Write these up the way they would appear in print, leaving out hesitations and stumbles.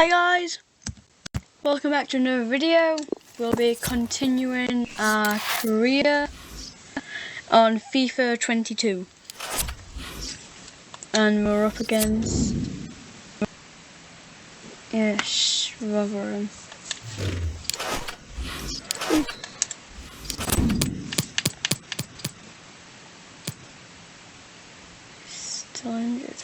Hi guys, welcome back to another video. We'll be continuing our career on FIFA 22 and we're up against Rotherham. Still injured.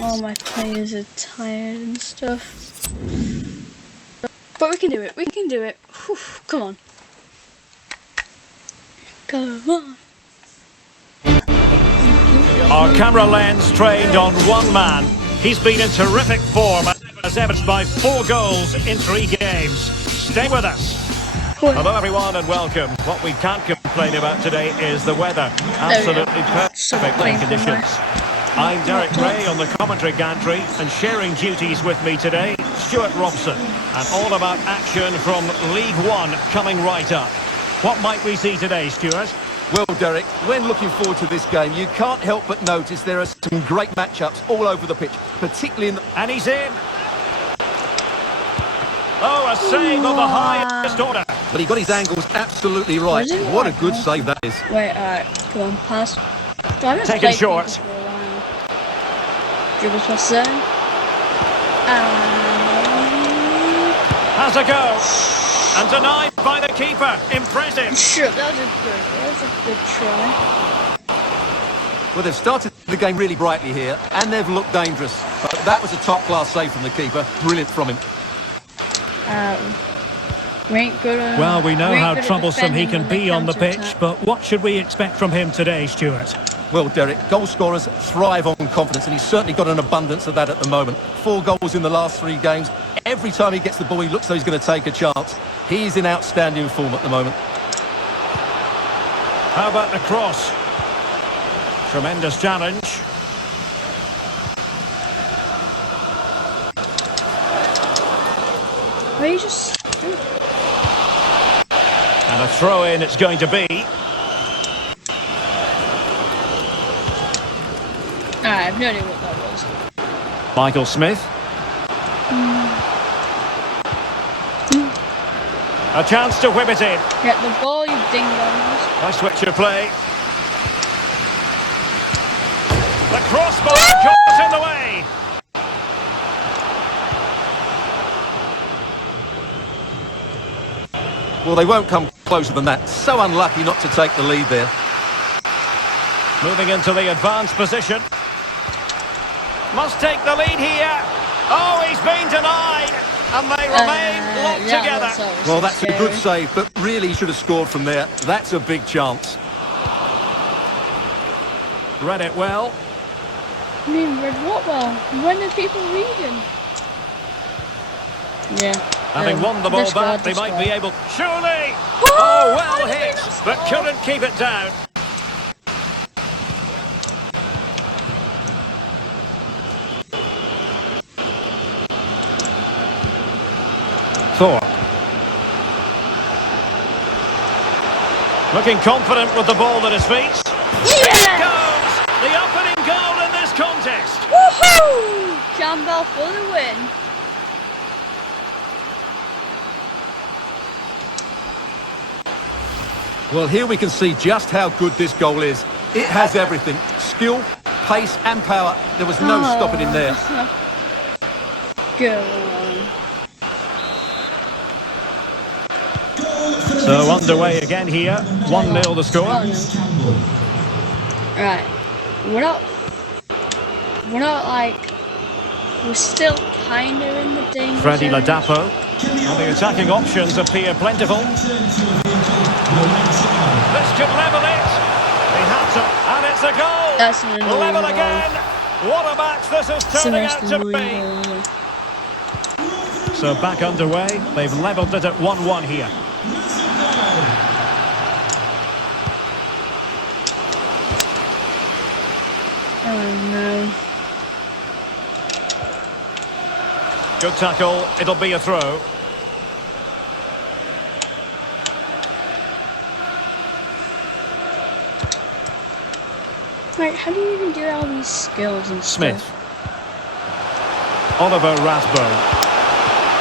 All my players are tired and stuff. But we can do it, Whew, come on. Come on. Our camera lens trained on one man. He's been in terrific form, as evidenced by 4 goals in 3 games. Stay with us. Hello everyone and welcome. What we can't complain about today is the weather. Absolutely perfect playing conditions. I'm Derek Ray on the commentary gantry, and sharing duties with me today, Stuart Robson, and all about action from League One coming right up. What might we see today, Stuart? Well, Derek, when looking forward to this game, you can't help but notice there are some great matchups all over the pitch, particularly in the... And he's in. Oh, a save of the highest order. But he got his angles absolutely right. What a good save that is. Wait, alright, come on, pass. Taken short. Dribbles past zone. Has a go. And denied by the keeper. Impressive. Sure, that was a good try. Well, they've started the game really brightly here, and they've looked dangerous. But that was a top-class save from the keeper. Brilliant from him. We ain't good on, well, we know how troublesome he can be on the pitch, attack. but what should we expect from him today, Stuart? Well, Derek, goal scorers thrive on confidence, and he's certainly got an abundance of that at the moment. 4 goals in the last 3 games. Every time he gets the ball, he looks like he's going to take a chance. He's in outstanding form at the moment. How about the cross? Tremendous challenge. Well, you just... And a throw-in it's going to be. I have no idea what that was. Michael Smith. A chance to whip it in. Get the ball, you ding-dongs. Nice switch of play. The crossbar got in the way. Well, they won't come closer than that. So unlucky not to take the lead there. Moving into the advanced position. Must take the lead here. Oh, he's been denied. And they remain locked together. Well, that's a good save, but really he should have scored from there. That's a big chance. Read it well. I mean, read what well? When are people reading? Yeah. Having won the ball back, they might be able... Surely! Oh, well hit, but couldn't keep it down. Thor. Looking confident with the ball at his feet. Yes! There it goes! The opening goal in this contest. Woohoo! Campbell for the win. Well, here we can see just how good this goal is. It has everything. Skill, pace and power. There was no stopping him there. Go on. So underway again here. 1-0 the score. Oh, no. Right. We're not like... We're still kind of in the danger Freddie zone. Ladapo. And the attacking options appear plentiful. This could level it. He had to, and it's a goal. That's an annoying Level goal. again. What a match this is turning out to be. So back underway. They've levelled it at 1-1 here. Oh no. Good tackle. It'll be a throw. Like, how do you even do all these skills and Smith. stuff? Oliver Rathbone.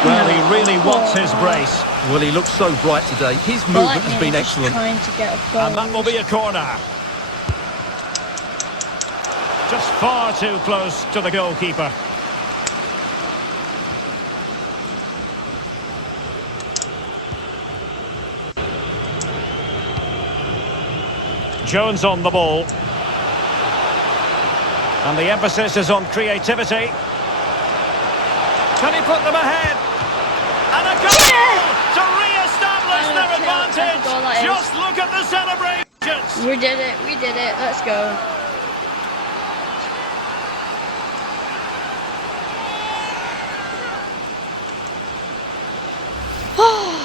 Well, he really wants his brace. Well, he looks so bright today. His movement has been excellent. Trying to get a And that will be a corner. Just far too close to the goalkeeper. Jones on the ball. And the emphasis is on creativity. Can he put them ahead? And a goal to re-establish their advantage. Just look at the celebrations. We did it, let's go.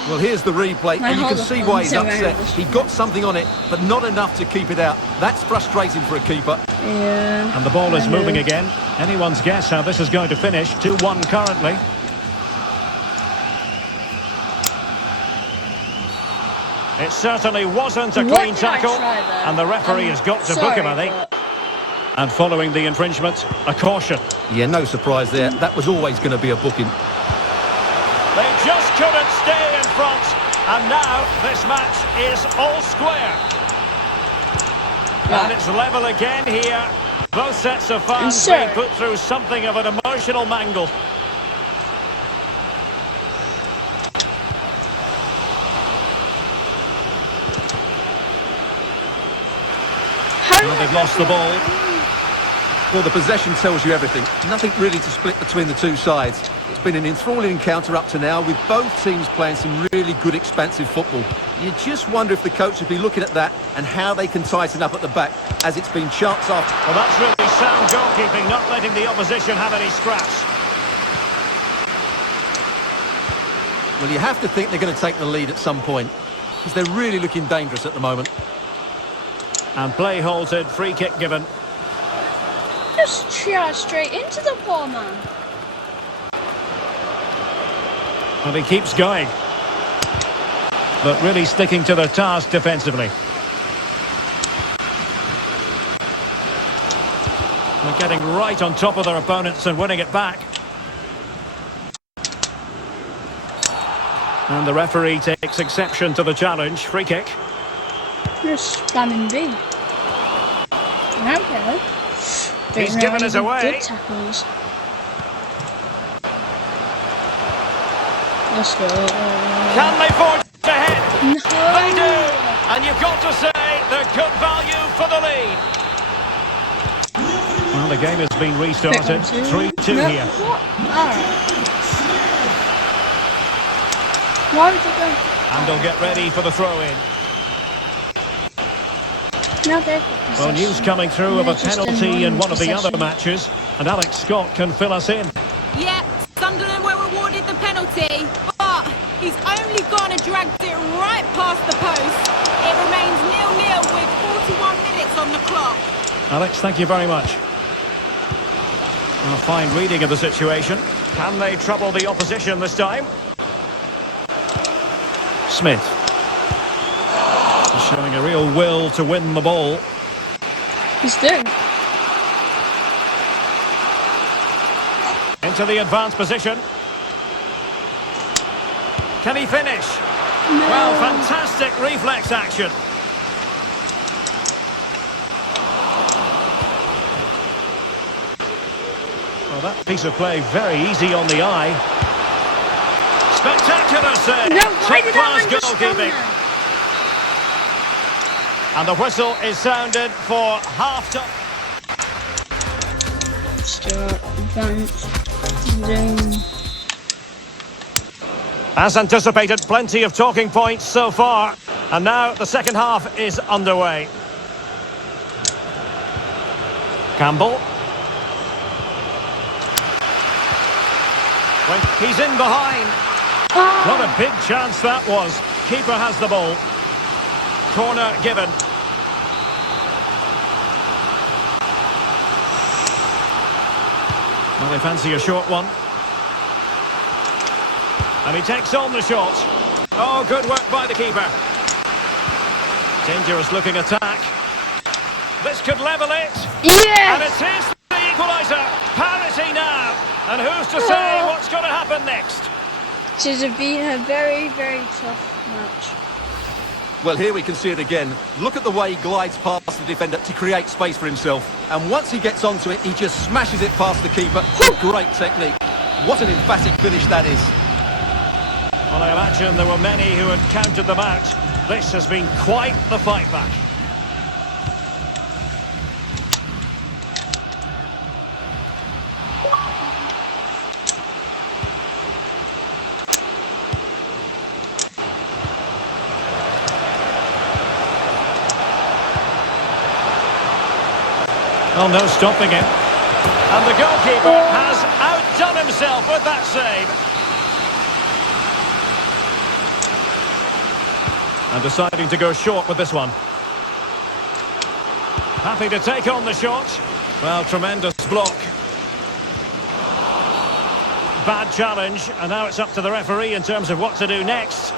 Well, here's the replay, and you can see why he's upset. He got something on it, but not enough to keep it out. That's frustrating for a keeper. Yeah. And the ball is moving again. Anyone's guess how this is going to finish. 2-1 currently. It certainly wasn't a clean tackle. And the referee has got to book him, I think. And following the infringement, a caution. Yeah, no surprise there. That was always going to be a booking. They just couldn't stay in front. And now this match is all square. And it's level again here. Both sets of fans being put through something of an emotional mangle. Well, they've lost the ball. Well, the possession tells you everything. Nothing really to split between the two sides. It's been an enthralling encounter up to now, with both teams playing some really good expansive football. You just wonder if the coach would be looking at that and how they can tighten up at the back, as it's been chance after... Well, that's really sound goalkeeping, not letting the opposition have any scraps. Well, you have to think they're going to take the lead at some point, because they're really looking dangerous at the moment. And play halted, free kick given. Just charge straight into the poor man. And he keeps going. But really sticking to the task defensively. They're getting right on top of their opponents and winning it back. And the referee takes exception to the challenge. Free kick. Just spamming B. Okay. He's given us away. Good tackles. Let's go. Can they forge ahead? No. They do. And you've got to say they're good value for the lead. Well, the game has been restarted. 3-2 here. Alright. Why would you go? And they'll get ready for the throw-in. Well, news coming through of a penalty in one of the other matches, and Alex Scott can fill us in. Yeah, Sunderland were rewarded the penalty, but he's only gone and dragged it right past the post. It remains 0-0 with 41 minutes on the clock. Alex, thank you very much. A fine reading of the situation. Can they trouble the opposition this time? Smith. Showing a real will to win the ball. He's doing. Into the advanced position. Can he finish? No. Well, fantastic reflex action. Well, that piece of play very easy on the eye. Spectacular save. No, why did that Top-class one just goalkeeping. And the whistle is sounded for half-time. Start, advance, zoom. As anticipated, plenty of talking points so far. And now the second half is underway. Campbell. He's in behind. What a big chance that was. Keeper has the ball. Corner given. Well, they fancy a short one. And he takes on the shot. Oh, good work by the keeper. Dangerous looking attack. This could level it. Yes! And it is the equaliser. Parity now. And who's to say what's going to happen next? Should have been a very, very tough match. Well, here we can see it again. Look at the way he glides past the defender to create space for himself. And once he gets onto it, he just smashes it past the keeper with great technique. What an emphatic finish that is. Well, I imagine there were many who had counted them out. This has been quite the fight back. Oh, no stopping him. And the goalkeeper has outdone himself with that save. And deciding to go short with this one. Happy to take on the shot. Well, tremendous block. Bad challenge, and now it's up to the referee in terms of what to do next.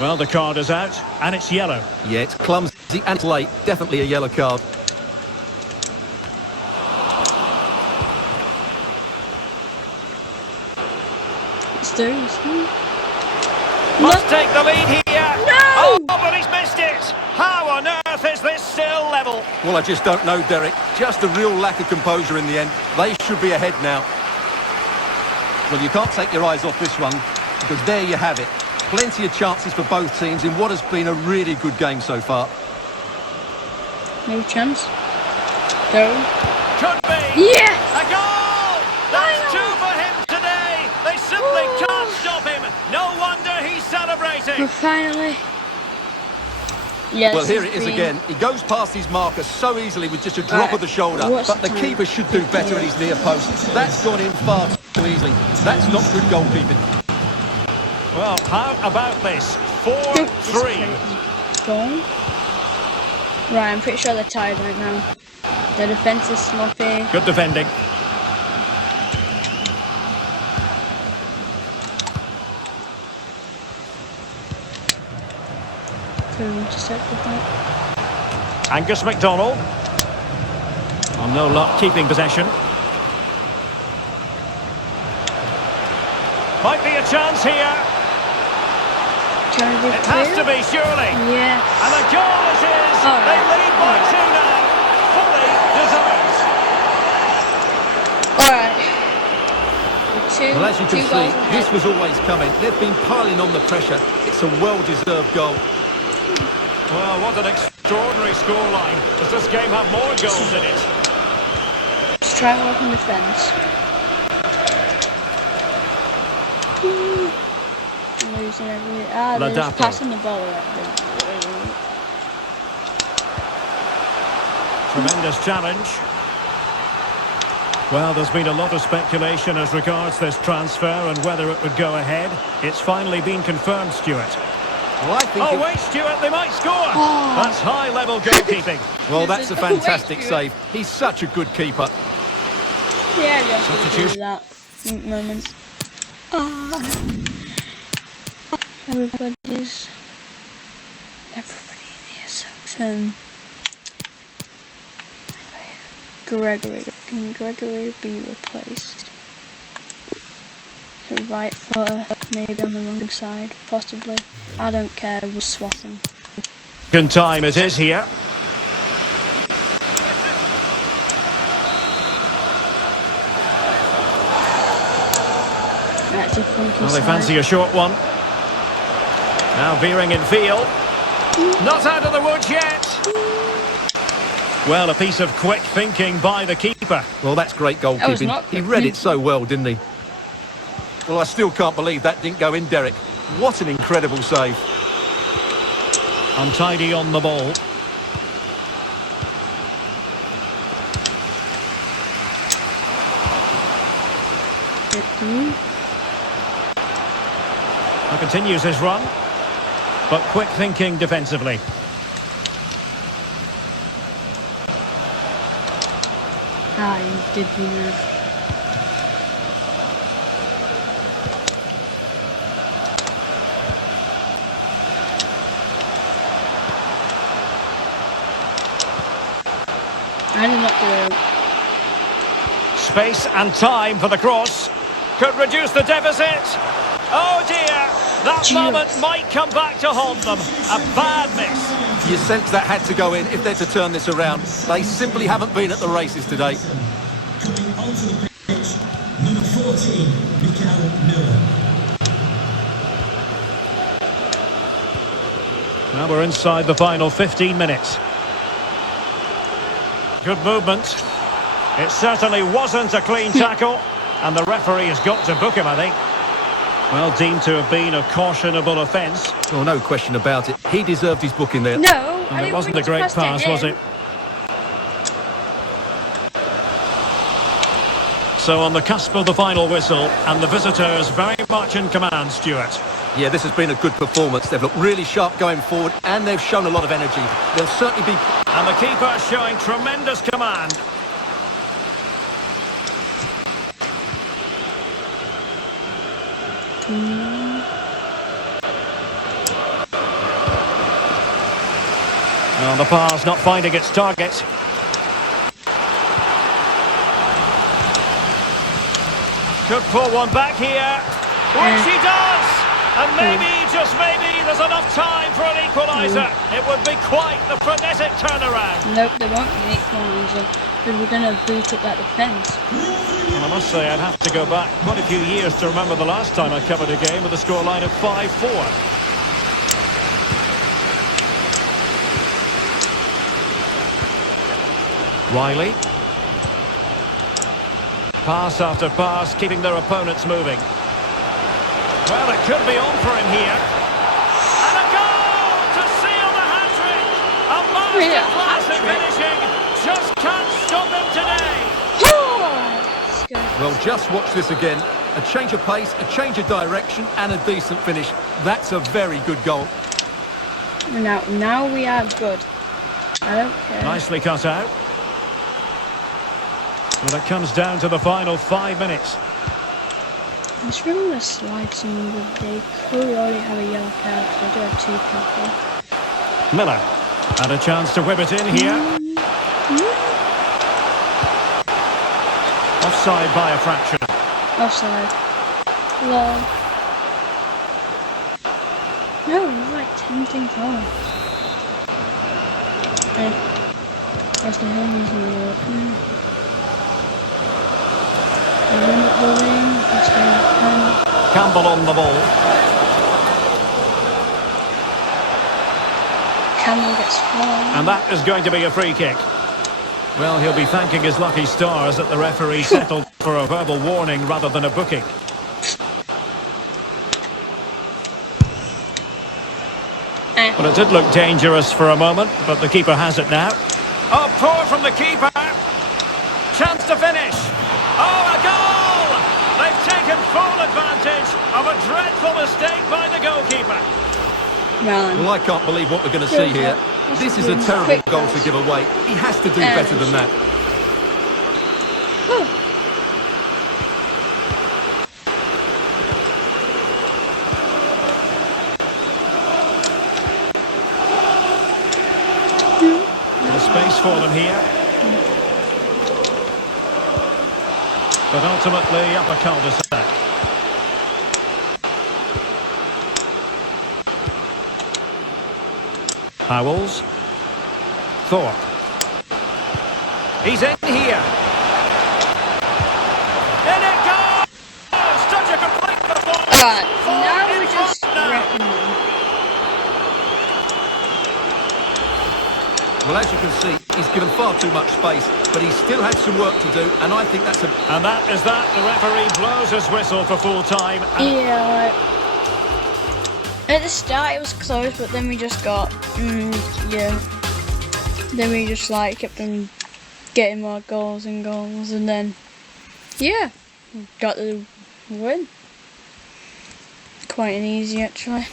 Well, the card is out, and it's yellow. Yeah, it's clumsy and late. Definitely a yellow card. Must take the lead here. No! Oh, but he's missed it. How on earth is this still level? Well, I just don't know, Derek. Just a real lack of composure in the end. They should be ahead now. Well, you can't take your eyes off this one, because there you have it. Plenty of chances for both teams in what has been a really good game so far. No chance. Go. Could be. Yes! A goal! That's two for him today. They simply can't stop him. No wonder he's celebrating. Finally. Yes. Well, here it is again. He goes past his marker so easily with just a drop of the shoulder. But the keeper should do better at his near post. That's gone in far too easily. That's not good goalkeeping. Well, how about this? 4-3. Goal. Right, I'm pretty sure they're tied right now. The defence is sloppy. Good defending. Angus McDonald. Oh, no luck keeping possession. Might be a chance here. It has to be, surely. Yes. And the goal it is. They lead by two now. Fully deserved. Alright. Well, as you can see, this was always coming. They've been piling on the pressure. It's a well-deserved goal. Well, what an extraordinary scoreline. Does this game have more goals in it? Just try and work on defence. Losing every... they're just passing the ball around. Tremendous challenge. Well, there's been a lot of speculation as regards this transfer and whether it would go ahead. It's finally been confirmed, Stuart. Well, I think wait, Stuart, they might score. That's high-level goalkeeping. Well, that's a fantastic save. He's such a good keeper. Yeah, I just do that moment. Everybody in here sucks. Gregory. Can Gregory be replaced? The right footer, maybe on the wrong side, possibly. I don't care, we'll swap him. Good time it is here. That's a funky Well, they side. fancy a short one. Now veering in field. Not out of the woods yet. Well, a piece of quick thinking by the keeper. Well, that's great goalkeeping. He read it so well, didn't he? Well, I still can't believe that didn't go in, Derek. What an incredible save. Untidy on the ball. He continues his run, but quick thinking defensively. You did move. I did not do it. Space and time for the cross. Could reduce the deficit. Oh dear, that moment might come back to haunt them. A bad miss. You sense that had to go in if they're to turn this around. They simply haven't been at the races today. Number 14, Mikael Miller. Now we're inside the final 15 minutes. Good movement. It certainly wasn't a clean tackle, and the referee has got to book him, I think. Well, deemed to have been a cautionable offence. Well, no question about it. He deserved his booking there. No, And it wasn't a great pass, was it? So on the cusp of the final whistle, and the visitors very much in command, Stuart. Yeah, this has been a good performance. They've looked really sharp going forward, and they've shown a lot of energy. They'll certainly be... And the keeper showing tremendous command. Well, the pass not finding its target. Could pull one back here, which he does! And maybe, just maybe, there's enough time for an equaliser. It would be quite the frenetic turnaround. Nope, there won't be an equaliser. Because we're going to boot up that defence. Well, I must say, I'd have to go back quite a few years to remember the last time I covered a game with a scoreline of 5-4. Riley. Pass after pass, keeping their opponents moving. Well, it could be on for him here. And a goal to seal the hat-trick! A masterclass in finishing. Just can't stop him today. Well, just watch this again. A change of pace, a change of direction, and a decent finish. That's a very good goal. Now we are good. I don't care. Nicely cut out. Well, it comes down to the final 5 minutes. I just remember the slides in the day could only have a yellow card because they do have 2 people. Miller had a chance to whip it in here. Offside by a fraction. Offside. Lol. No, he's like 10 things on. Hey. That's the hell he's not. Campbell on the ball. Campbell gets flung. And that is going to be a free kick. Well, he'll be thanking his lucky stars that the referee settled for a verbal warning rather than a booking. Well, it did look dangerous for a moment, but the keeper has it now. Oh, poor from the keeper. Chance to finish. Oh, a goal! They've taken full advantage of a dreadful mistake by the goalkeeper. Well, I can't believe what we're going to see here. This is a terrible goal to give away. He has to do better than that. There's space for them here. But ultimately up a cul-de-sac. Howells. Thorpe. He's in here. In it goes! Such a complete performance. Now we're just wrecking them. Well, as you can see, he's given far too much space, but he's still had some work to do, and I think that's a... And that is that. The referee blows his whistle for full time. Yeah, like... At the start it was close, but then we just got... yeah. Then we just like kept on getting more goals and goals, and then... Yeah. Got the win. Quite an easy, actually.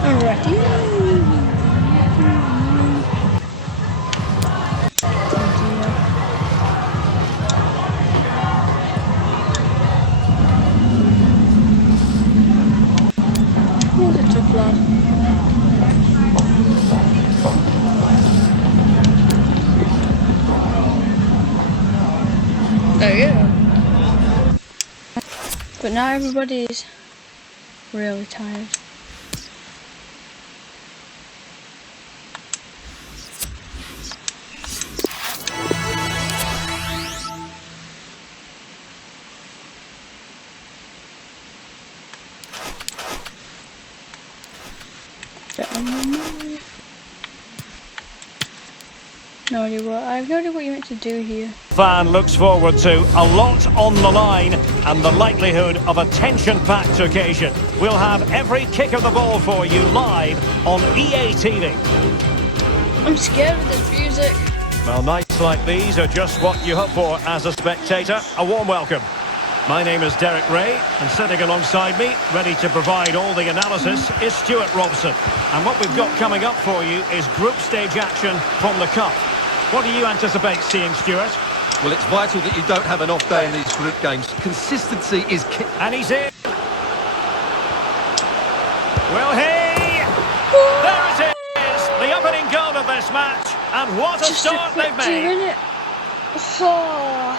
Alrighty. Here's a tough lad. There you go. But now everybody's really tired. No idea what. I have no idea what you meant to do here. Fan looks forward to a lot on the line and the likelihood of a tension-packed occasion. We'll have every kick of the ball for you live on EA TV. I'm scared of this music. Well, nights like these are just what you hope for as a spectator. A warm welcome. My name is Derek Ray, and sitting alongside me, ready to provide all the analysis, is Stuart Robson. And what we've got coming up for you is group stage action from the Cup. What do you anticipate seeing, Stuart? Well, it's vital that you don't have an off day in these group games. Consistency is key. And he's in. Will he? There it is, the opening goal of this match. And what a Just start they've made. Oh.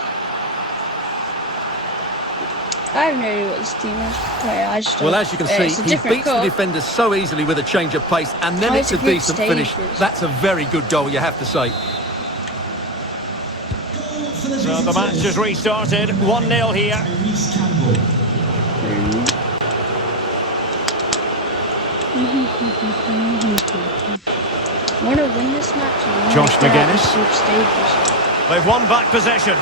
I have no idea what this team is. Well, as you can see, he beats the defenders so easily with a change of pace, and then it's a decent finish. That's a very good goal, you have to say. So the match has restarted, 1-0 here. I want to win this match. Josh McGuinness. They've won back possession.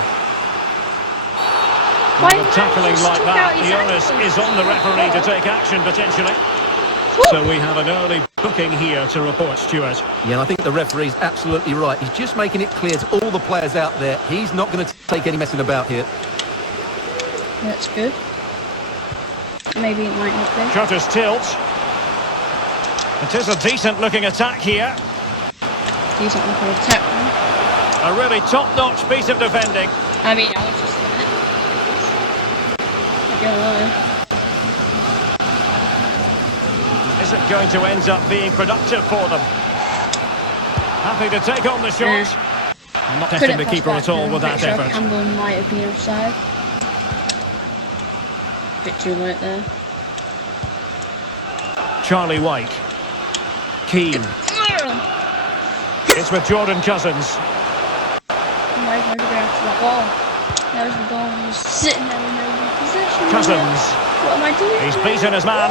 With tackling like that, the onus is on the referee to take action potentially. So we have an early booking here to report, Stuart. Yeah, and I think the referee's absolutely right. He's just making it clear to all the players out there, he's not going to take any messing about here. That's good. Maybe it might not be. Curtis tilt. It is a decent looking attack here. Decent looking attack. A really top-notch piece of defending. I mean, I was just there. Not gonna lie. Is it going to end up being productive for them? Happy to take on the shot. Not testing the keeper at all with that effort. Campbell might have been offside. Bit too late there. Charlie White. Keane. It's with Jordan Cousins. There's the ball. He's sitting there with no possession. Cousins. What am I doing? He's beaten his man.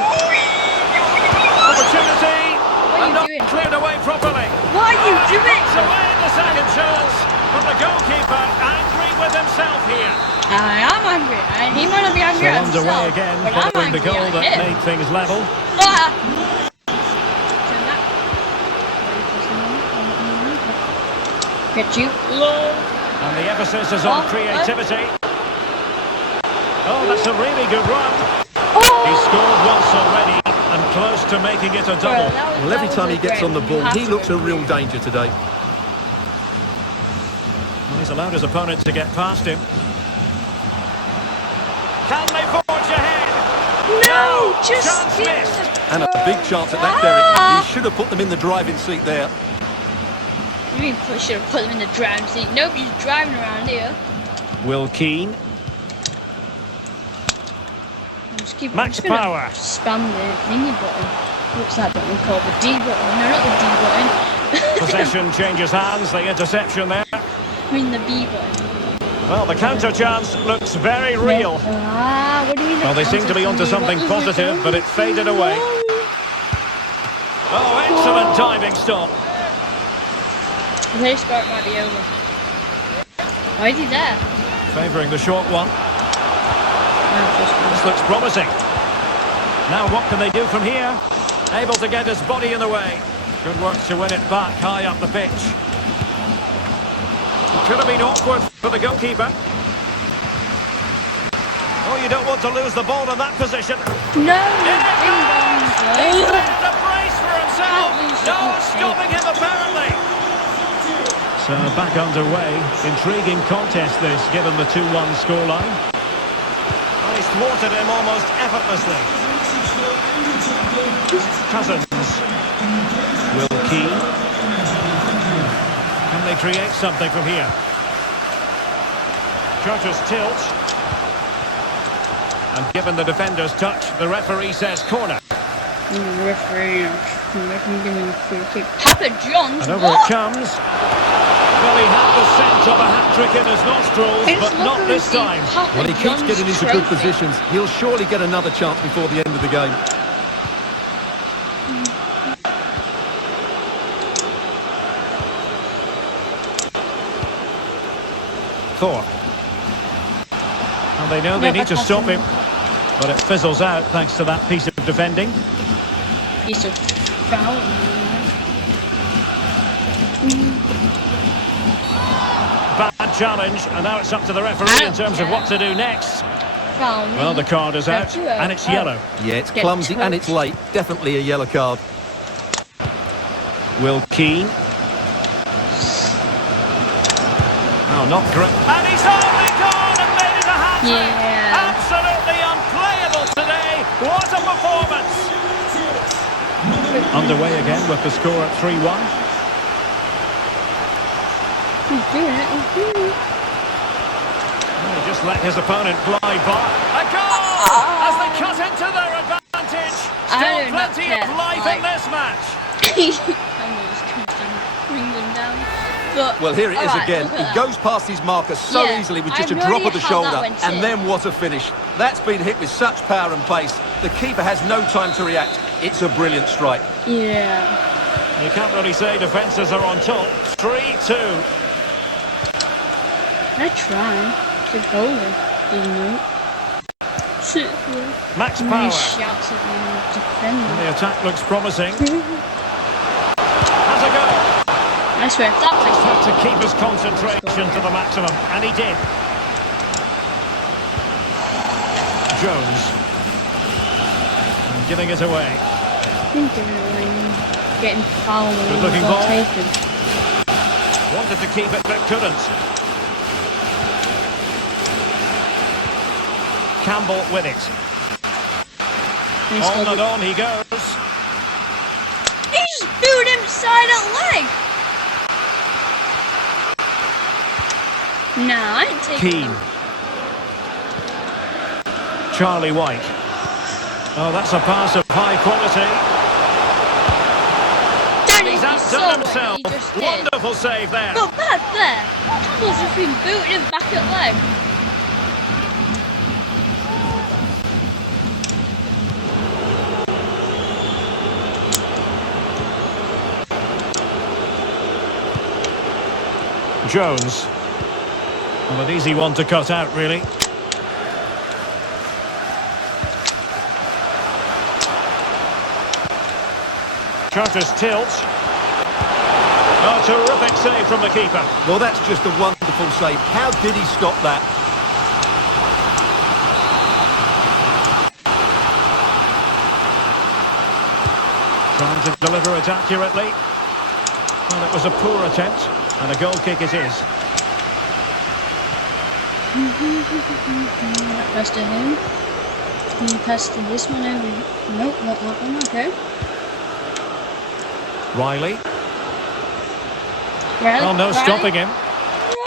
Opportunity. What are you doing? Cleared away properly. What are you doing? Away the second chance. But the goalkeeper angry with himself here. I am angry. And he might not be angry at himself. Underway again following the goal that made things level. Get you. And the emphasis is on creativity. Oh, that's a really good run. He scored once already and close to making it a double. Well, every time he gets on the ball, he looks a real danger today. Well, he's allowed his opponent to get past him. Can they forge ahead? No, just chance missed. And a big chance at that, Derek. He should have put them in the driving seat there. You mean should have put them in the driving seat? Nobody's driving around here. Will Keane. Max I'm Power. Spam the thingy button. What's that button called? The D button. No, not the D button. Possession changes hands. The interception there. I mean the B button. Well, the counter chance looks very real. What do you mean? Well, they seem to be onto something positive, but it faded away. Oh, excellent diving stop. This sport might be over. Why is he there? Favouring the short one. This looks promising. Now what can they do from here? Able to get his body in the way. Good work to win it back high up the pitch. It could have been awkward for the goalkeeper. Oh, you don't want to lose the ball in that position. No! He's made a brace for himself. No stopping him apparently. So back underway. Intriguing contest this, given the 2-1 scoreline. Well, he's thwarted him almost effortlessly. Cousins. Will Keane. Can they create something from here? Curtis tilt. And given the defender's touch, the referee says corner. Referee, give me a free kick. Papa John's. And over it comes. Well, he had the scent of a hat-trick in his nostrils, but not this time. Well, he keeps getting into good positions. He'll surely get another chance before the end of the game. Thorpe. And they know they need to stop him. But it fizzles out thanks to that piece of defending. Piece of foul. Bad challenge, and now it's up to the referee in terms of what to do next. Foul. Well, the card is out, and it's yellow. Yeah, it's clumsy and it's late. Definitely a yellow card. Will Keane. Oh, not great. And he's only gone and made it a hat-trick. Yeah. Absolutely unplayable today. What a performance. Underway again with the score at 3-1. He's doing it. He's doing it. Well, he just let his opponent glide by. A goal! As they cut into their advantage. Still plenty of life in this match. Well, here it is again. He goes past his marker so easily with just a drop of the shoulder, and then what a finish. That's been hit with such power and pace. The keeper has no time to react. It's a brilliant strike. Yeah. You can't really say defences are on top. 3-2. I try to goalie, didn't it? Max And Power. he shouts at the defender. The attack looks promising. Has a go. I swear, if that Just had to keep his concentration to the maximum, and he did. Jones. And giving it away. Getting fouled. Good looking ball. Taken. Wanted to keep it, but couldn't. Campbell with it. On and on he goes. He just threw it inside a leg. No, I didn't take Keane. Charlie White. Oh, that's a pass of high quality. He's outdone himself. Wonderful save there. But bad there. Campbell's just been booted him back at leg. Jones. Well, an easy one to cut out, really. Curtis tilt. Oh, terrific save from the keeper. Well, that's just a wonderful save. How did he stop that? Trying to deliver it accurately. Well, it was a poor attempt, and a goal kick it is. Pass to him. Can you pass to this one over? Nope, not that one. Okay. Riley. Oh, no stopping him.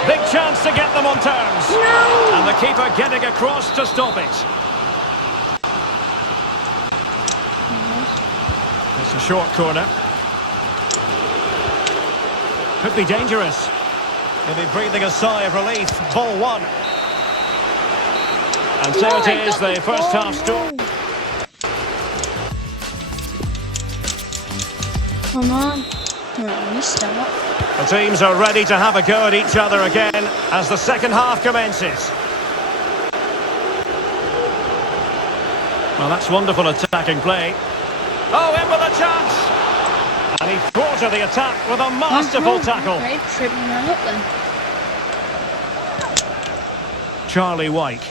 Big chance to get them on terms. No! And the keeper getting across to stop it. It's a short corner. Could be dangerous. He'll be breathing a sigh of relief. Ball one. And so it is, the first half score. Come on. Let me start. The teams are ready to have a go at each other again as the second half commences. Well, that's wonderful attacking play. Oh, in with a chance! And he thwarted the attack with a masterful tackle. Okay, tripping that up then. Charlie White.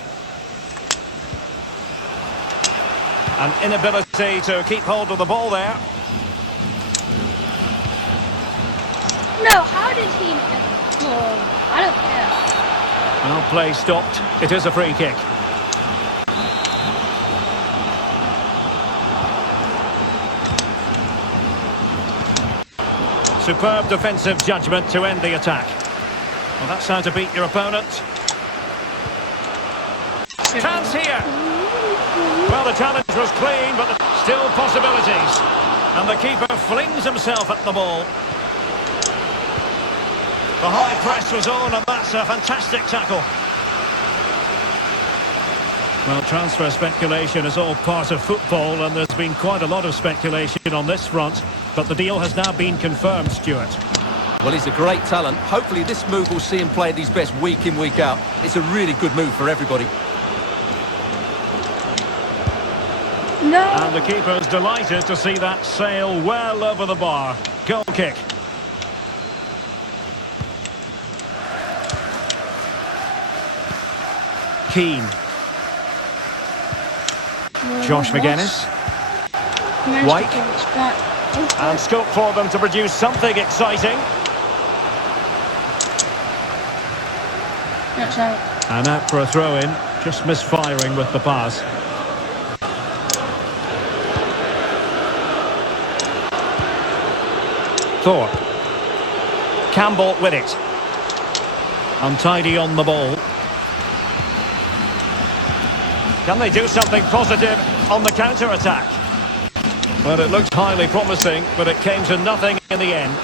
An inability to keep hold of the ball there. No, how did he... Oh, I don't care. Well, play stopped. It is a free kick. Superb defensive judgment to end the attack. Well, that's how to beat your opponent. Chance here. Well, the challenge was clean, but still possibilities. And the keeper flings himself at the ball. The high press was on, and that's a fantastic tackle. Well, transfer speculation is all part of football, and there's been quite a lot of speculation on this front. But the deal has now been confirmed, Stuart. Well, he's a great talent. Hopefully this move will see him play at his best week in, week out. It's a really good move for everybody. No. And the keeper's delighted to see that sail well over the bar. Goal kick. Keane. Josh McGuinness. White. And scope for them to produce something exciting. That's out. And out for a throw-in. Just misfiring with the pass. Thorpe. Campbell with it. Untidy on the ball. Can they do something positive on the counter-attack? Well, it looked highly promising, but it came to nothing in the end.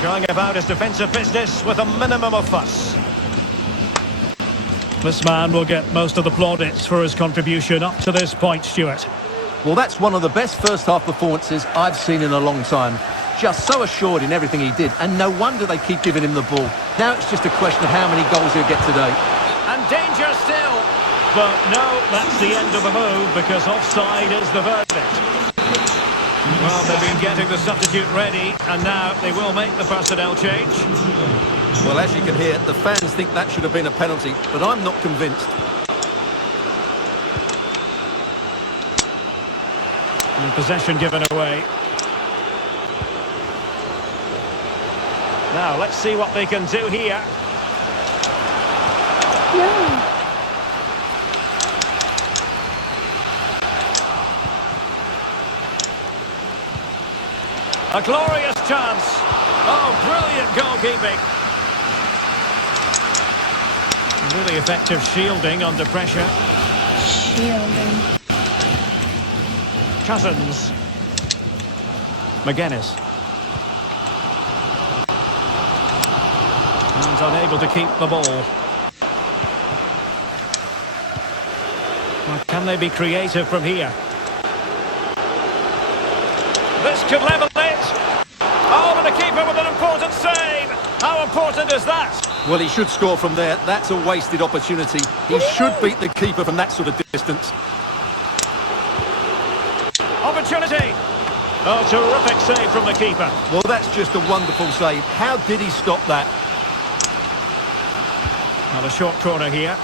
Going about his defensive business with a minimum of fuss. This man will get most of the plaudits for his contribution up to this point, Stuart. Well, that's one of the best first-half performances I've seen in a long time. Just so assured in everything he did, and no wonder they keep giving him the ball. Now it's just a question of how many goals he'll get today. And danger still. But no, that's the end of the move, because offside is the verdict. Well, they've been getting the substitute ready, and now they will make the personnel change. Well, as you can hear, the fans think that should have been a penalty, but I'm not convinced. And possession given away. Now, let's see what they can do here. No. A glorious chance. Oh, brilliant goalkeeping. Really effective shielding under pressure. Shielding. Cousins. McGuinness. And unable to keep the ball. Well, can they be creative from here? This could level it. Oh, but the keeper with an important save. How important is that? Well, he should score from there. That's a wasted opportunity. He should beat the keeper from that sort of distance. Opportunity. Oh, terrific save from the keeper. Well, that's just a wonderful save. How did he stop that? Now a short corner here.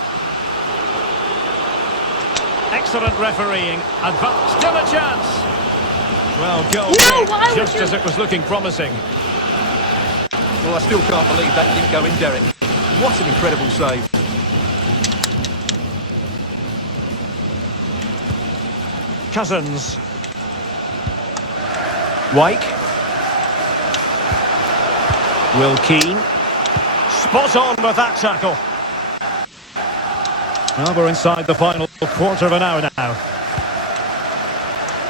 Excellent refereeing. Advanced. Still a chance. Well, goal why just would you... as it was looking promising. Well, I still can't believe that didn't go in, Derek. What an incredible save. Cousins. Wyke. Will Keane. Spot on with that tackle. Well, we're inside the final quarter of an hour now.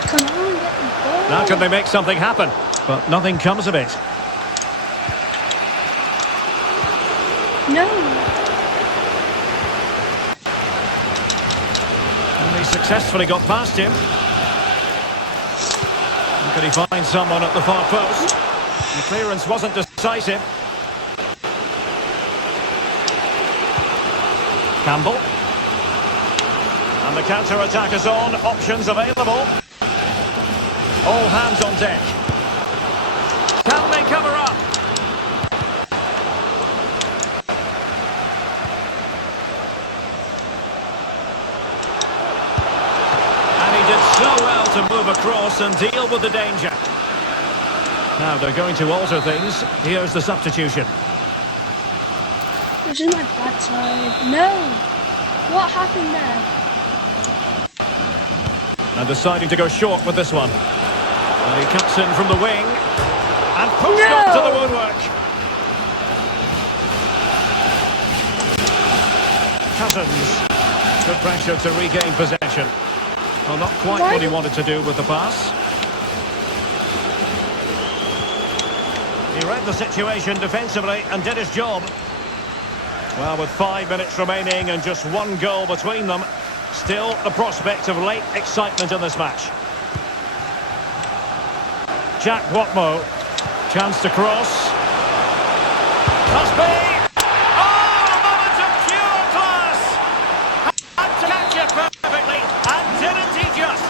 Come on, get the ball. Now can they make something happen? But nothing comes of it. No. And he successfully got past him. And could he find someone at the far post? The clearance wasn't decisive. Campbell. And the counter-attack is on. Options available. All hands on deck. Can they cover up? And he did so well to move across and deal with the danger. Now they're going to alter things. Here's the substitution. This is my bad side. No. What happened there? And deciding to go short with this one. And he cuts in from the wing. And pushed up to the woodwork. Pressure to regain possession. Well, not quite what he wanted to do with the pass. He read the situation defensively and did his job. Well, with 5 minutes remaining and just one goal between them, still the prospect of late excitement in this match. Jack Watmo, chance to cross. Must be! Oh, a moment of pure class! Had to catch it perfectly, and didn't he just?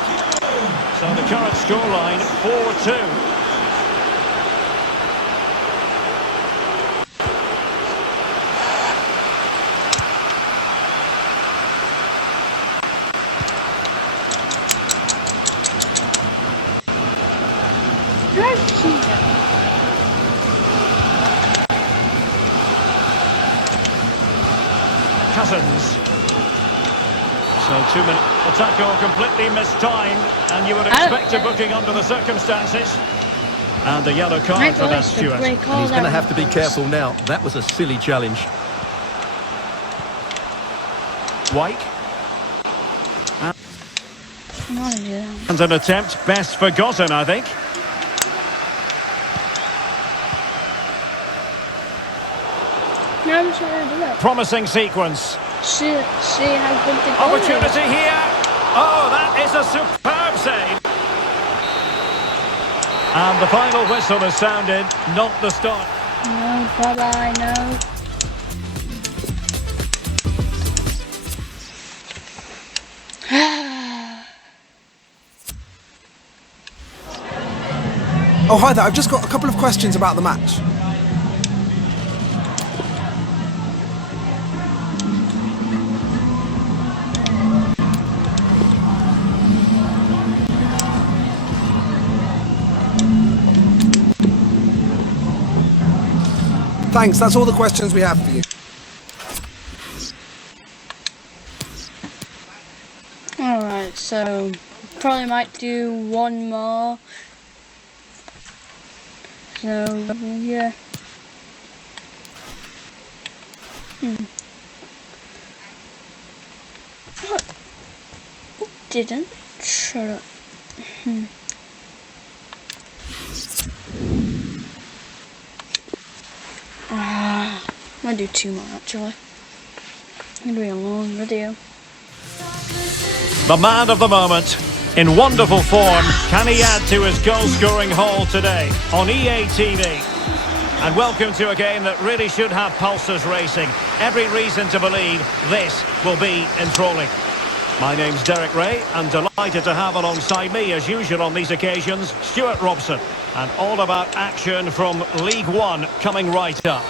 So the current scoreline, 4-2. Cousins. So 2 minutes. The tackle completely mistimed, and you would expect a booking under the circumstances. And the yellow card for that, Stuart. And he's going to have to be careful now. That was a silly challenge. White. And an attempt best forgotten, I think. No, I'm trying to do it. Promising sequence. See how good the goal Opportunity here. Oh, that is a superb save. And the final whistle has sounded, not the start. No, bye-bye, no. Oh, hi there. I've just got a couple of questions about the match. Thanks, that's all the questions we have for you. Alright, so probably might do one more. So, yeah. What? Didn't? Shut up. I'm gonna do two more actually. It's gonna be a long video. The man of the moment, in wonderful form, can he add to his goal-scoring haul today on EA TV? And welcome to a game that really should have pulses racing. Every reason to believe this will be enthralling. My name's Derek Ray, and delighted to have alongside me, as usual on these occasions, Stuart Robson. And all about action from League One coming right up.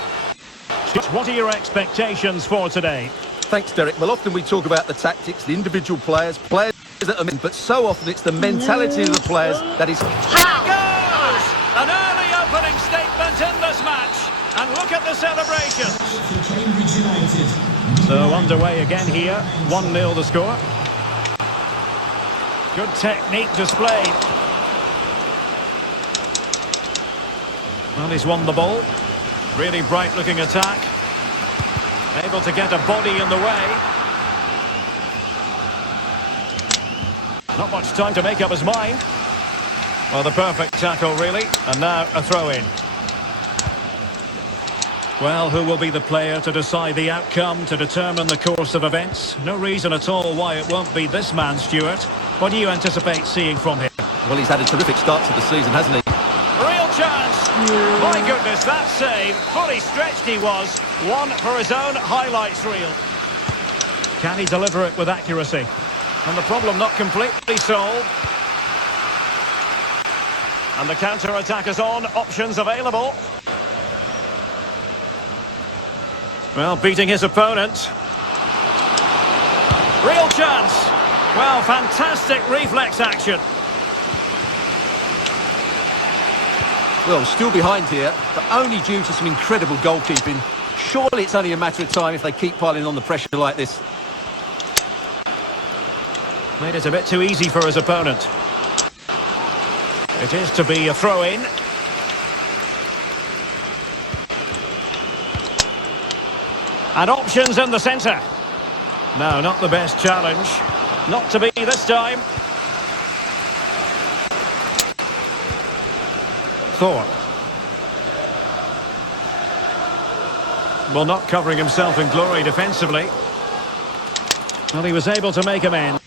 Stuart, what are your expectations for today? Thanks, Derek. Well, often we talk about the tactics, the individual players that are men, but so often it's the mentality of the players that is... There goes! An early opening statement in this match. And look at the celebrations. So underway again here. 1-0 the score. Good technique displayed. Well, he's won the ball. Really bright looking attack. Able to get a body in the way. Not much time to make up his mind. Well, the perfect tackle really. And now a throw in. Well, who will be the player to decide the outcome, to determine the course of events? No reason at all why it won't be this man, Stuart. What do you anticipate seeing from him? Well, he's had a terrific start to the season, hasn't he? Real chance! My goodness, that save. Fully stretched he was. One for his own highlights reel. Can he deliver it with accuracy? And the problem not completely solved. And the counter-attack is on. Options available. Well, beating his opponent. Real chance. Well, fantastic reflex action. Well, still behind here, but only due to some incredible goalkeeping. Surely it's only a matter of time if they keep piling on the pressure like this. Made it a bit too easy for his opponent. It is to be a throw-in. And options in the centre. No, not the best challenge. Not to be this time. Thor. Well, not covering himself in glory defensively. Well, he was able to make amends.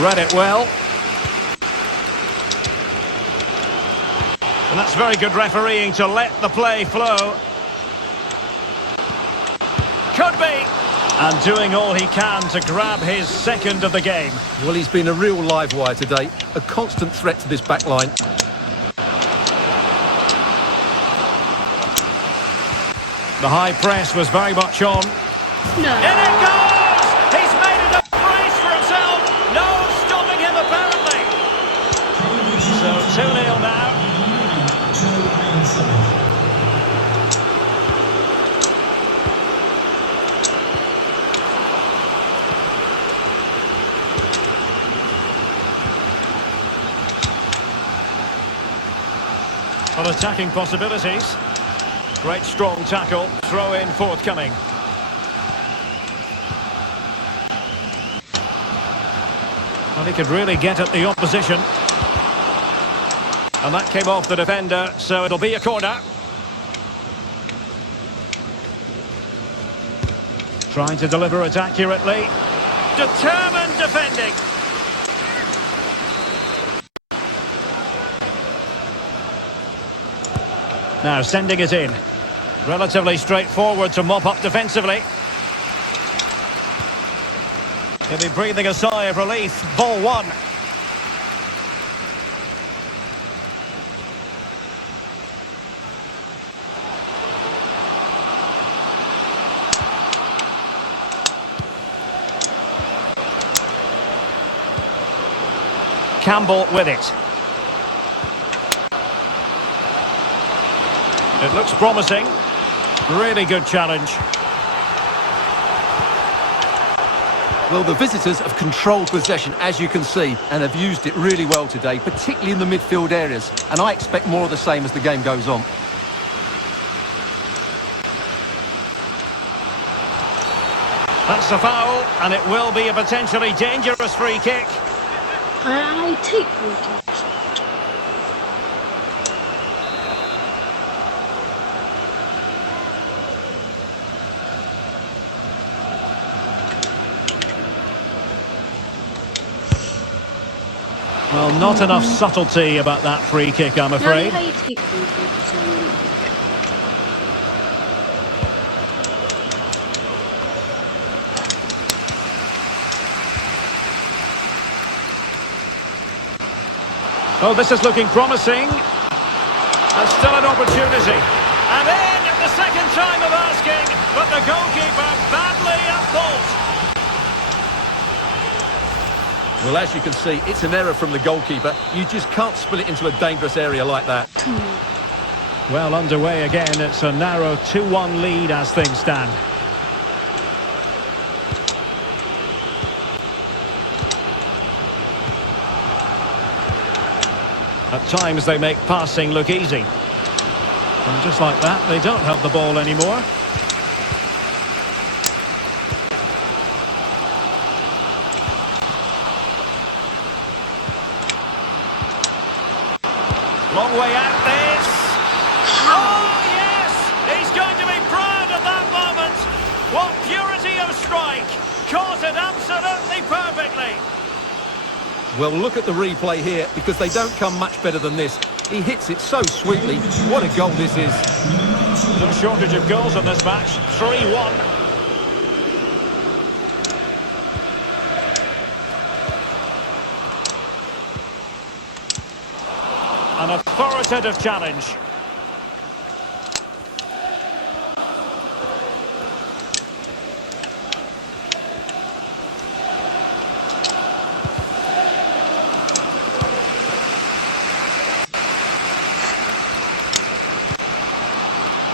Read it well. And that's very good refereeing to let the play flow. Could be. And doing all he can to grab his second of the game. Well, he's been a real live wire today. A constant threat to this back line. The high press was very much on. No. In it goes! He's made it a brace for himself. No stopping him, apparently. So 2-0 now. On attacking possibilities. Great strong tackle. Throw in forthcoming. Well, he could really get at the opposition. And that came off the defender, so it'll be a corner. Trying to deliver it accurately. Determined defending. Now sending it in. Relatively straightforward to mop up defensively. He'll be breathing a sigh of relief. Ball one. Campbell with it. It looks promising. Really good challenge. Well, the visitors have controlled possession, as you can see, and have used it really well today, particularly in the midfield areas. And I expect more of the same as the game goes on. That's a foul, and it will be a potentially dangerous free kick. I take free kicks. Well, not enough subtlety about that free kick, I'm afraid. I take free kicks. Oh, this is looking promising. And still an opportunity. And in at the second time of asking, but the goalkeeper badly at fault. Well, as you can see, it's an error from the goalkeeper. You just can't spill it into a dangerous area like that. Well, underway again. It's a narrow 2-1 lead as things stand. At times they make passing look easy. And just like that, they don't have the ball anymore. Long way out this. Oh, yes! He's going to be proud of that moment. What purity of strike. Caught it absolutely perfectly. Well, look at the replay here, because they don't come much better than this. He hits it so sweetly. What a goal this is. No shortage of goals in this match. 3-1. An authoritative challenge.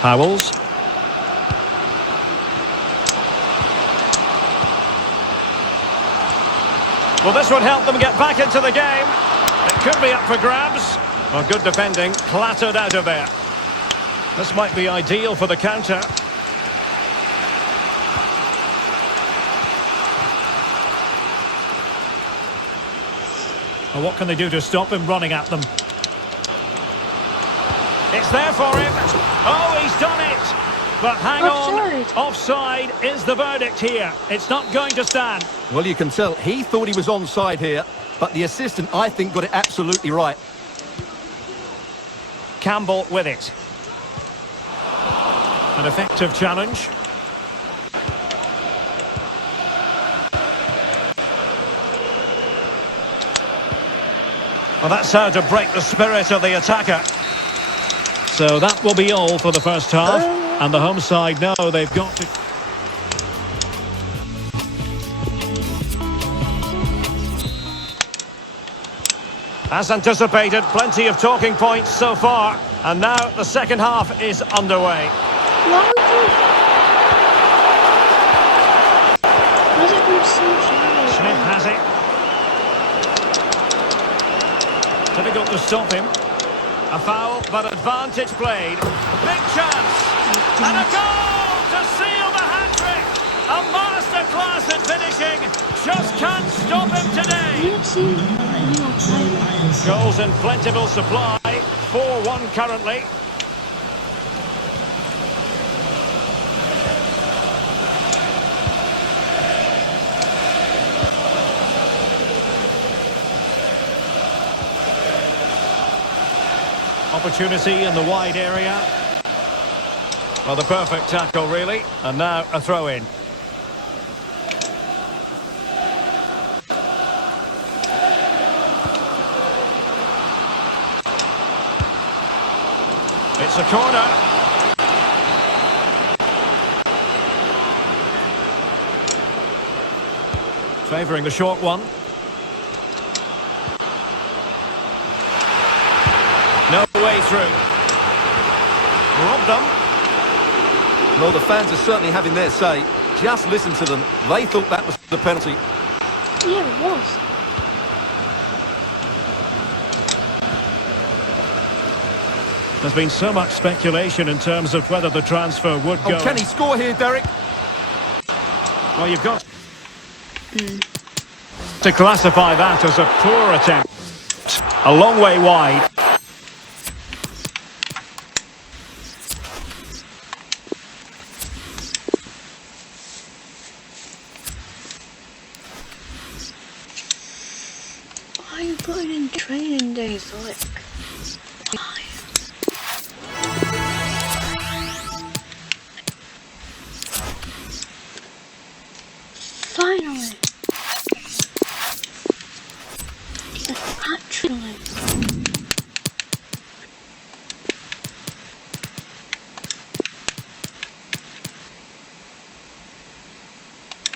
Howells. Well, this would help them get back into the game. It could be up for grabs. Well, good defending, clattered out of there. This might be ideal for the counter. Well, what can they do to stop him running at them? It's there for him. Oh, he's done it. But hang on. Offside is the verdict here. It's not going to stand. Well, you can tell he thought he was onside here, but the assistant, I think, got it absolutely right. Campbell with it. An effective challenge. Well, that's how to break the spirit of the attacker. So that will be all for the first half. And the home side know they've got to... As anticipated, plenty of talking points so far. And now the second half is underway. Smith has it. Difficult to stop him. A foul, but advantage played. Big chance. And a goal to seal the hat-trick. A masterclass at finishing. Just can't stop him today. Goals in plentiful supply. 4-1 currently. Opportunity in the wide area. Well, the perfect tackle, really. And now a throw-in. It's a corner. Favouring the short one. No way through. Robbed them. Well, the fans are certainly having their say. Just listen to them. They thought that was the penalty. Yeah, it was. There's been so much speculation in terms of whether the transfer would go. Oh, can he score here, Derek? Well, you've got to classify that as a poor attempt. A long way wide. Why are you putting in training days, like? Finally! Actually!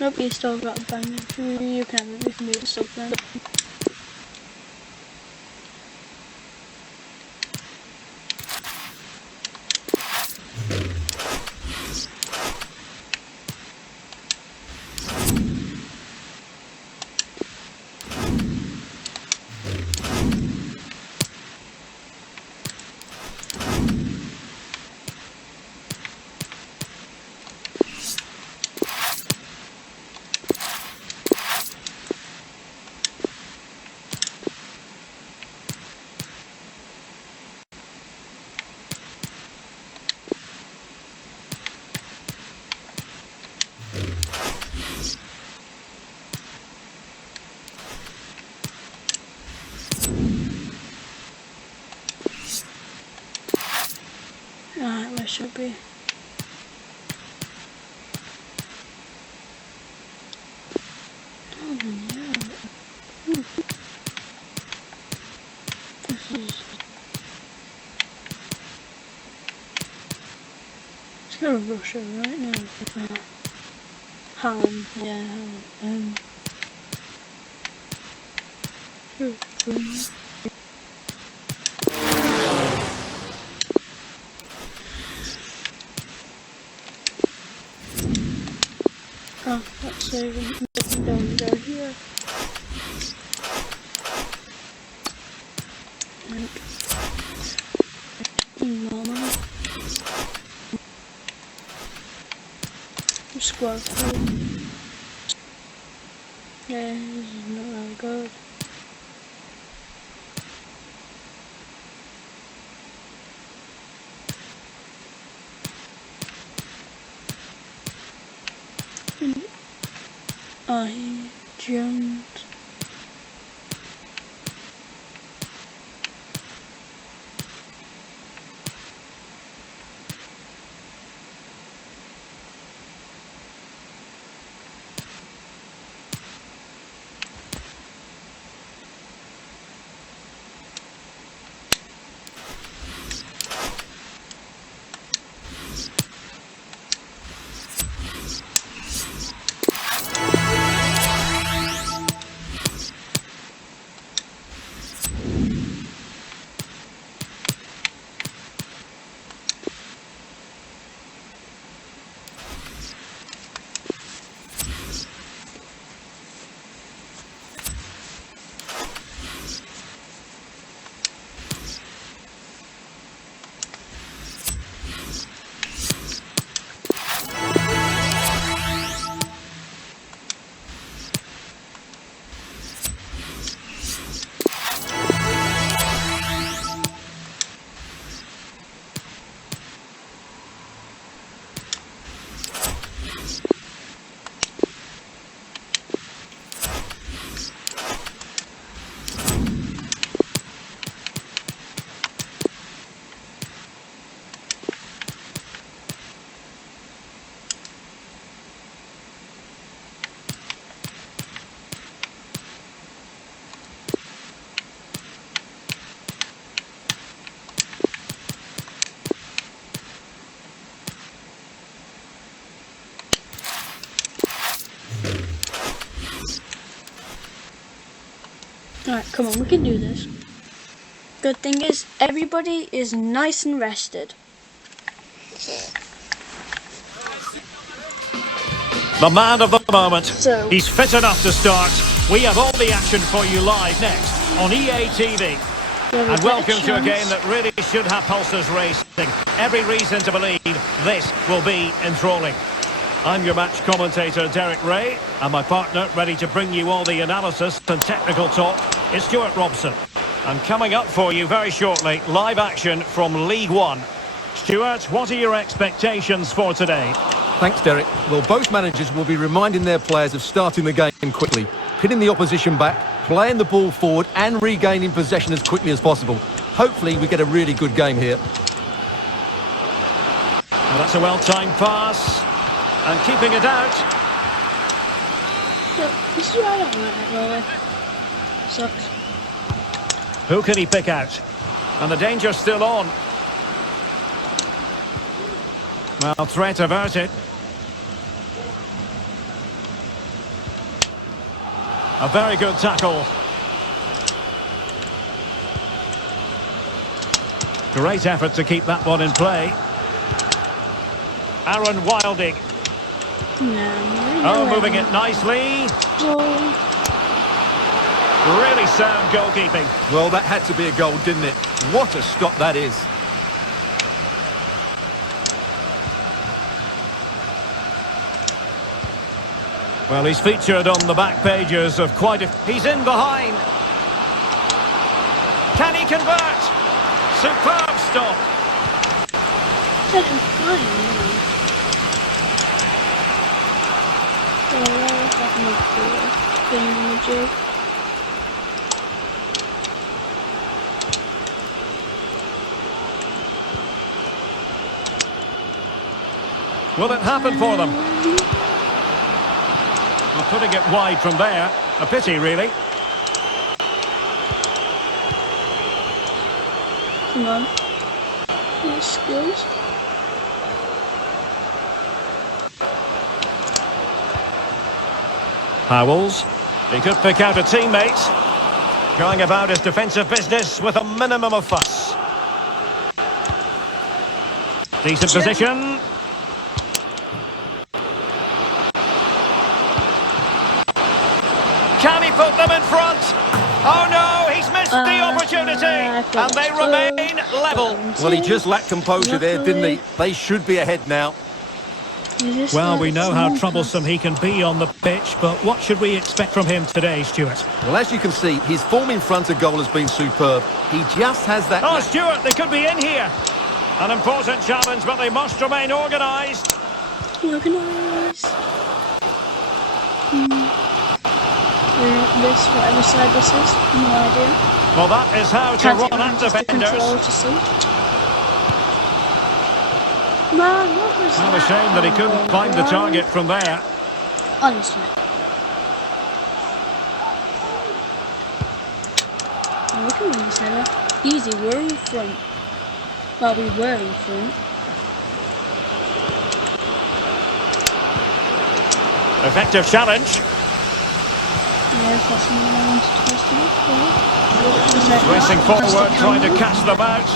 Nobody still got the bang. You can have it, we can do the stuff then. Alright, where should it be? Oh yeah. This is... It's gonna rush it right now. Ham, yeah, ham. Oh, let's save him. Down here. Squad food. Yeah, this is not really good. I jumped. Alright, come on, we can do this. Good thing is, everybody is nice and rested. The man of the moment. So- He's fit enough to start. We have all the action for you live next on EA TV. And welcome to a game that really should have pulses racing. Every reason to believe this will be enthralling. I'm your match commentator, Derek Ray, and my partner, ready to bring you all the analysis and technical talk, is Stuart Robson. And coming up for you very shortly, live action from League One. Stuart, what are your expectations for today? Thanks, Derek. Well, both managers will be reminding their players of starting the game quickly, pinning the opposition back, playing the ball forward and regaining possession as quickly as possible. Hopefully we get a really good game here. Well, that's a well-timed pass. And keeping it out. Look, this is why I don't like that goalie. Sucks. Who can he pick out? And the danger's still on. Well, threat averted. A very good tackle. Great effort to keep that one in play. Aaron Wilding. Oh, moving it nicely. Really sound goalkeeping. Well, that had to be a goal, didn't it? What a stop that is. Well, he's featured on the back pages of quite a... He's in behind. Can he convert? Superb stop. Set him fine, yeah. Will it happen for them? Well, putting it wide from there. A pity, really. Come on. Nice skills. Howells. He could pick out a teammate. Going about his defensive business with a minimum of fuss. Decent position. Can he put them in front. Oh no, he's missed the opportunity, and they remain level. Well, he just lacked composure there, didn't he? They should be ahead now. Well, we know how troublesome he can be on the pitch, but what should we expect from him today, Stuart? Well, as you can see, his form in front of goal has been superb. He just has that... Oh, Stuart, they could be in here. An important challenge, but they must remain organised. Organised. This, whatever side this is, no idea. Well, that is how to run at defenders. Man, what was Well, a shame that he couldn't find the target from there. Honestly. Oh, we can win this header. Easy, we're in front. Well, we were in front. Effective challenge. Yes, that's something I wanted to test. Racing forward, trying to catch them out.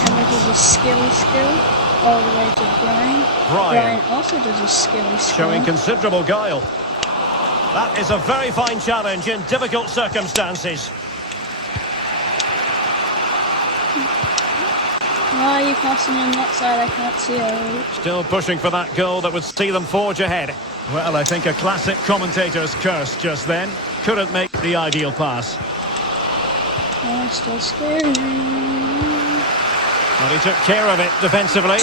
Cameron does a skill all the way to Brian. Brian also does a skill. Showing considerable guile. That is a very fine challenge in difficult circumstances. Why are you passing on that side? I can't see it. Still pushing for that goal that would see them forge ahead. Well, I think a classic commentator's curse just then. Couldn't make the ideal pass. Oh, still scary. But he took care of it defensively.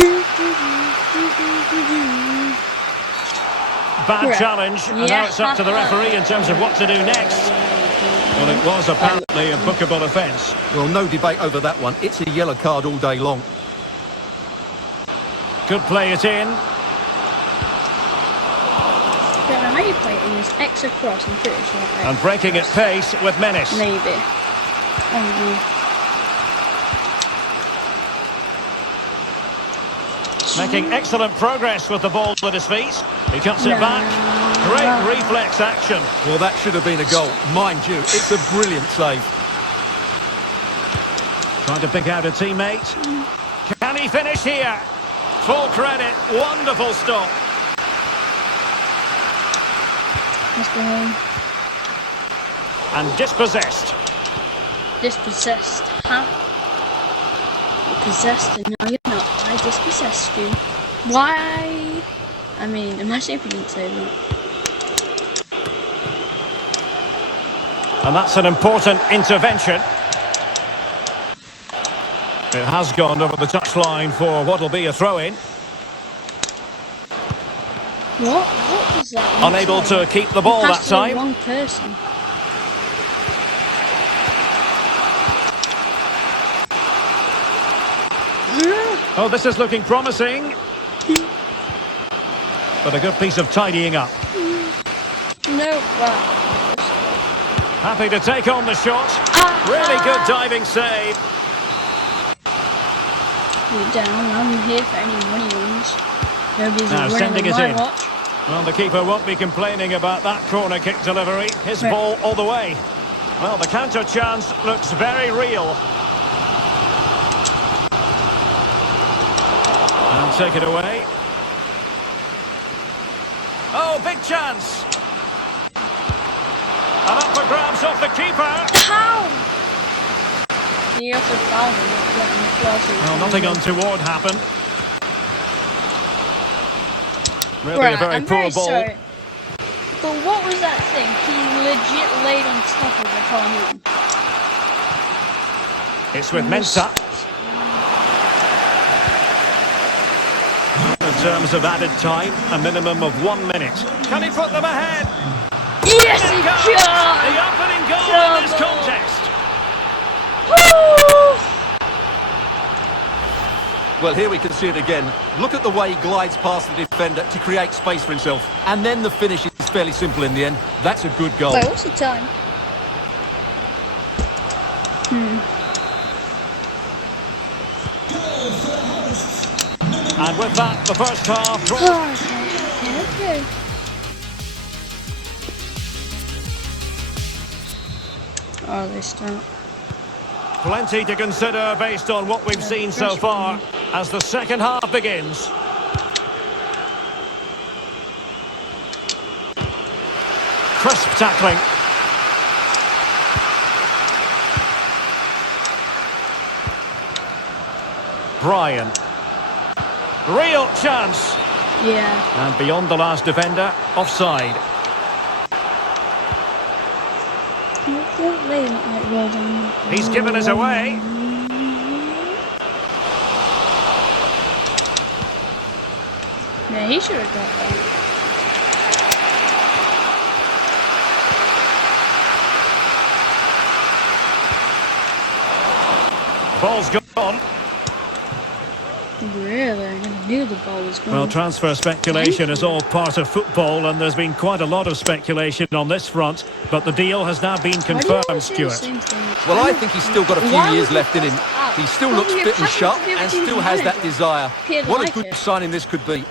Bad challenge, and now it's up to the referee in terms of what to do next. Well, it was apparently a bookable offence. Well, no debate over that one. It's a yellow card all day long. Could play it in. I don't know how you play it in this X across, I'm pretty sure. And breaking at pace with menace. Maybe. Making excellent progress with the ball at his feet. He cuts it back. Great reflex action. Well, that should have been a goal. Mind you, it's a brilliant save. Trying to pick out a teammate. Can he finish here? Full credit. Wonderful stop. Let's go home. And dispossessed. Dispossessed, huh? You're possessed and no, you're not. I dispossessed you. Why? I mean, imagine if you didn't say that. And that's an important intervention. It has gone over the touchline for what will be a throw-in. What? What was that? Unable to keep the ball that time. Wrong person. Oh, this is looking promising. But a good piece of tidying up. No, wow. Happy to take on the shot. Really good diving save. You're down. I'm here for any money wins. Nobody's Now sending it in. Watch. Well, the keeper won't be complaining about that corner kick delivery. His ball all the way. Well, the counter chance looks very real. And take it away. Oh, big chance. And up for grabs off the keeper. How? He also fouled him. Well, nothing untoward happened. Really a very poor ball. Sorry. But what was that thing? He legit laid on top of the corner. It's with Mensah. In terms of added time, a minimum of 1 minute. Can he put them ahead? Yes, he can! The opening goal in this contest. Woo! Well, here we can see it again. Look at the way he glides past the defender to create space for himself. And then the finish is fairly simple in the end. That's a good goal. Wait, what's the time? And with that, the first half draw. Okay. Oh, they start. Plenty to consider based on what we've seen so far as the second half begins. Crisp tackling. Brian. Real chance. Yeah. And beyond the last defender, offside. They're not like well done. He's given us away. Yeah, he should have got that. Ball's gone. Really? I knew the ball was going. Well, transfer speculation is all part of football, and there's been quite a lot of speculation on this front, but the deal has now been confirmed, Stuart. Well, I think he's still got a few years left in him. He still looks fit and sharp and still has that desire. What a good signing this could be.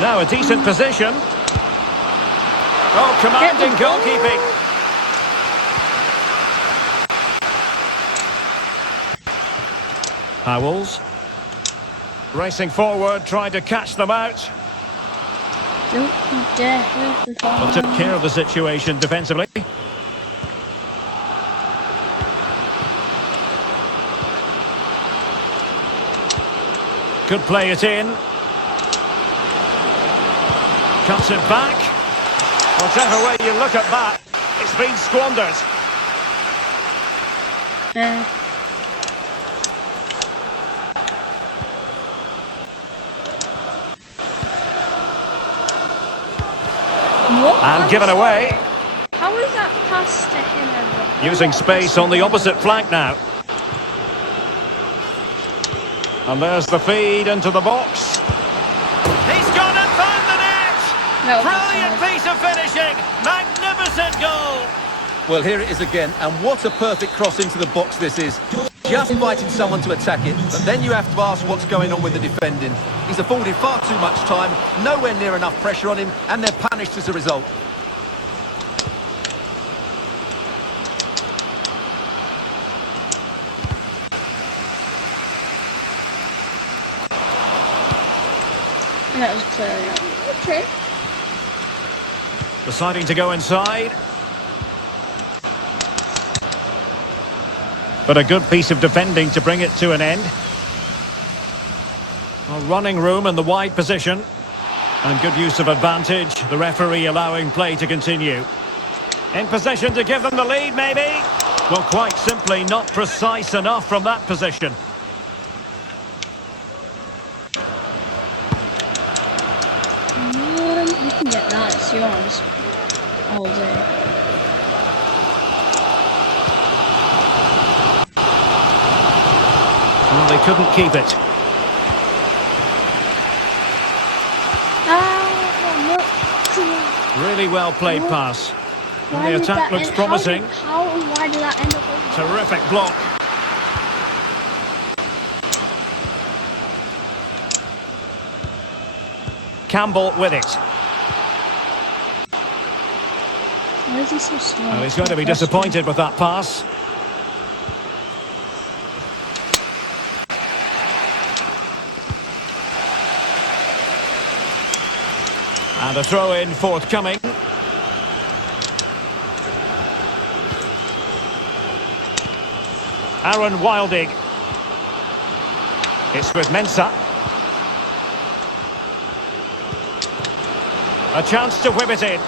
Now a decent position. Oh, commanding goalkeeping. Howells. Racing forward, trying to catch them out. Don't you dare hurt the ball. Well, took care of the situation defensively. Could play it in. Cuts it back. Whatever way you look at that, it's been squandered. And given away. How is that pass to him? Using space on the opposite flank now. And there's the feed into the box. He's gone and found the net! No, Brilliant piece of finishing! Magnificent goal! Well, here it is again, and what a perfect cross into the box this is. Just inviting someone to attack it, but then you have to ask what's going on with the defending. He's afforded far too much time, nowhere near enough pressure on him, and they're punished as a result. That was clearly not. Okay. Deciding to go inside. But a good piece of defending to bring it to an end. A running room in the wide position. And good use of advantage. The referee allowing play to continue. In position to give them the lead, maybe? Well, quite simply not precise enough from that position. You can get that, it's yours. All day. Well, they couldn't keep it. Really well played pass. And the attack looks promising. How and why did that end up over? Terrific block. Campbell with it. Why is he so slow? Well, he's going to be disappointed with that pass. And a throw-in forthcoming. Aaron Wilding. It's with Mensah. A chance to whip it in.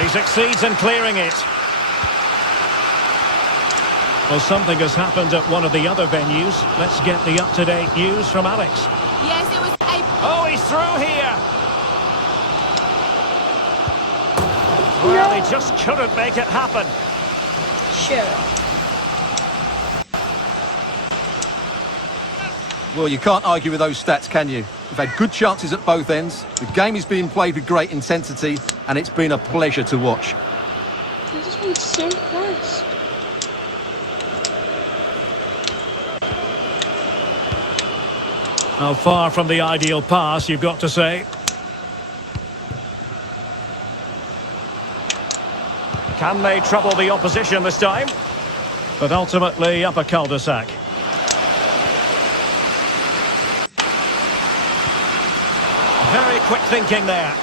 He succeeds in clearing it. Well, something has happened at one of the other venues. Let's get the up-to-date news from Alex. Yes, it was a... Oh, he's through here. Well, he just couldn't make it happen. Sure. Well, you can't argue with those stats, can you? We've had good chances at both ends. The game is being played with great intensity, and it's been a pleasure to watch. I just went so fast. How far from the ideal pass, you've got to say. Can they trouble the opposition this time? But ultimately up a cul-de-sac. Very quick thinking there.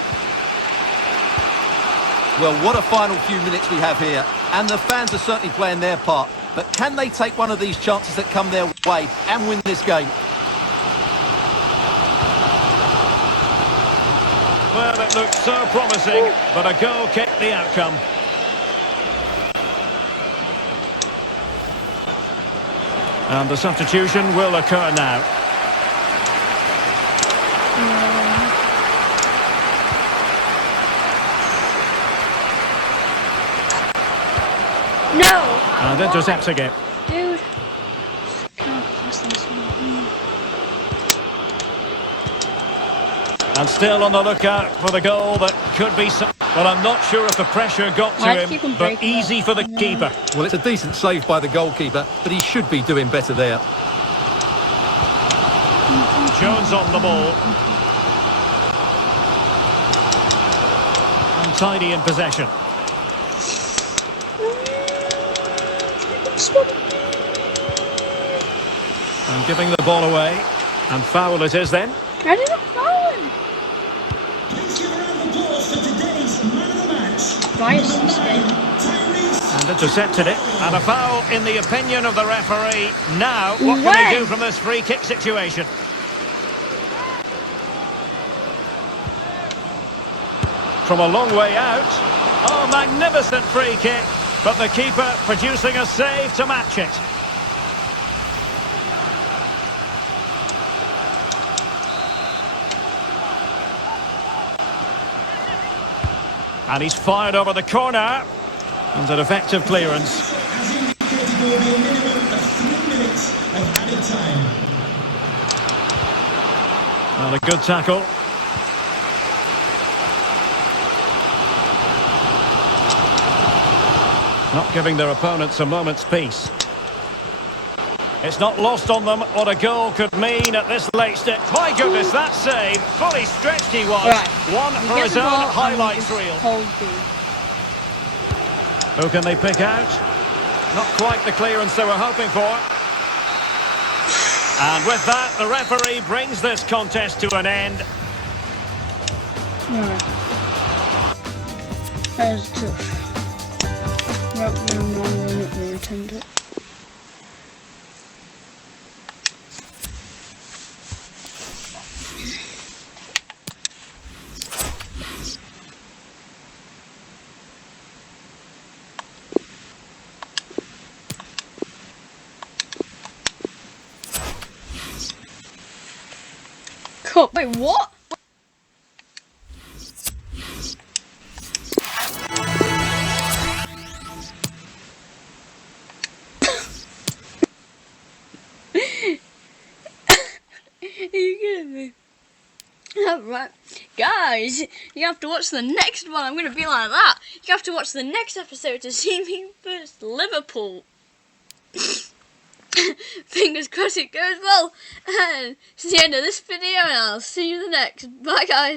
Well, what a final few minutes we have here. And the fans are certainly playing their part. But can they take one of these chances that come their way and win this game? Well, it looked so promising, but a goal kept the outcome. And the substitution will occur now. No! And intercepting it. Dude. Can't pass this one. And still on the lookout for the goal that could be... Well, I'm not sure if the pressure got to him, but easy for the keeper. Well, it's a decent save by the goalkeeper, but he should be doing better there. Jones on the ball. Untidy in possession. And giving the ball away. And foul it is then. I didn't foul him. Please give a round of applause for today's man of the match. Bias And intercepted it. And a foul in the opinion of the referee. Now, what can they do from this free kick situation? From a long way out. Oh, magnificent free kick. But the keeper producing a save to match it. And he's fired over the corner. And an effective clearance. As indicated, there will be a minimum of 3 minutes of added time. Well, a good tackle. Not giving their opponents a moment's peace. It's not lost on them what a goal could mean at this late stage. My goodness, that save. Fully stretched he was. Right. One for his own highlights reel. Hold Who can they pick out? Not quite the clearance they were hoping for. And with that, the referee brings this contest to an end. Alright. That was tough. Nope, no, not really intended. Cool. Wait, what? Are you kidding me? Alright, guys, you have to watch the next one. I'm going to be like that. You have to watch the next episode to see me versus Liverpool. Fingers crossed it goes well. And it's the end of this video, and I'll see you in the next. Bye, guys.